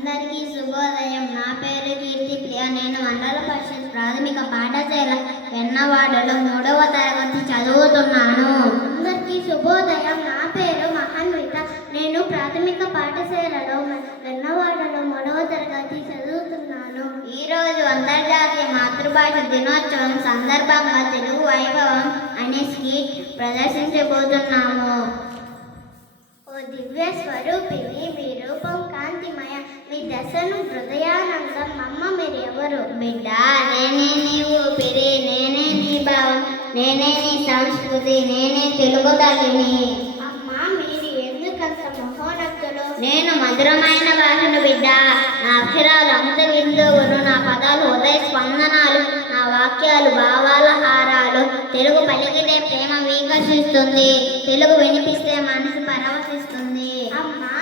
అందరికీ శుభోదయం. నా పేరు కీర్తిప్రియ. నేను మండల పరిషత్ ప్రాథమిక పాఠశాల వెన్నవాడలో 3వ తరగతి చదువుతున్నాను. అందరికీ శుభోదయం. నా పేరు మహాన్విత. నేను ప్రాథమిక పాఠశాలలో వెన్నవాడలో 3వ తరగతి చదువుతున్నాను. ఈరోజు అంతర్జాతీయ మాతృభాష దినోత్సవం సందర్భంగా తెలుగు వైభవం అనే స్కిట్ ప్రదర్శించబోతున్నాము. ఓ దివ్య స్వరూపిణి, మీ రూపం కాంతిమయ, మీ దశను హృదయానందం, అమ్మ మీరు ఎవరు? బిడ్డ, నేనే నీ ఊపిరి, నేనే నీ భావం, నేనే నీ సంస్కృతి, నేనే తెలుగు తల్లిని. అమ్మ మీరు ఎందుకంత మహోన్నతులు? నేను మధురమైన భాషను బిడ్డ. నా అక్షరాలు అమృత బిందువులు, నా పదాలు ఉదయ స్పందనాలు, నా వాక్యాలు భావాల హారాలు. తెలుగు పలికితే ప్రేమ వికసిస్తుంది, తెలుగు వినిపిస్తే మనసు పరవశిస్తుంది. అమ్మా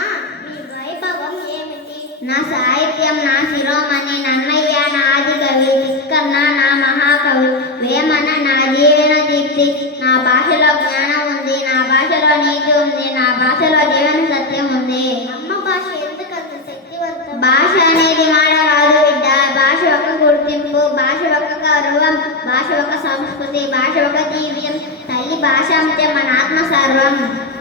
మీ వైభవం ఏమిటి? నా సాహిత్యం నా శిరోమణి, నన్నయ్య నా ఆది కవి, తిక్కన్న నా మహాకవి, వేమన నా జీవన దీప్తి. నా భాషలో జ్ఞానం ఉంది, నా భాషలో నీతి ఉంది, నా భాషలో జీవన సత్యం ఉంది. అమ్మ భాష ఎందుకంత శక్తివంతం? భాష అనేది మాట కాదు బిడ్డ. భాష ఒక గుర్తింపు, భాష ఒక గౌరవం, భాష ఒక సంస్కృతి, భాష ఒక జీవ్యం. తల్లి భాష అంటే మన ఆత్మ సర్వం.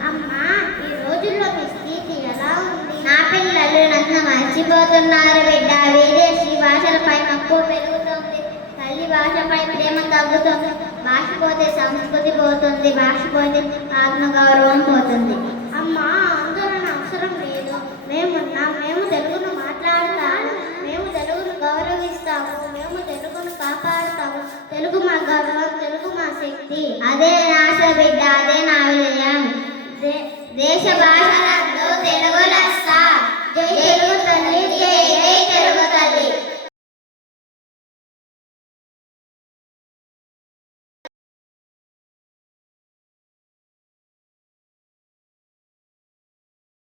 అమ్మా ఈ రోజుల్లో మీ స్థితి ఎలా ఉంది? నా పిల్లలు నన్ను మర్చిపోతున్నారు బిడ్డ. విదేశీ భాషలపై మక్కువ పెరుగుతుంది, తల్లి భాషపై ప్రేమ తగ్గుతుంది. భాష పోతే సంస్కృతి పోతుంది, భాష పోతే ఆత్మగౌరవం పోతుంది. అమ్మా ఆందోళన అవసరం లేదు, మేమున్నాం. మేము తెలుగును మాట్లాడతాము, మేము తెలుగును గౌరవిస్తాము, మేము తెలుగును కాపాడుతాము. తెలుగు మా గౌరవం, తెలుగు మా శక్తి. అదే నా ఆశ బిడ్డ, అదే నా విజయం. దేశ భాషల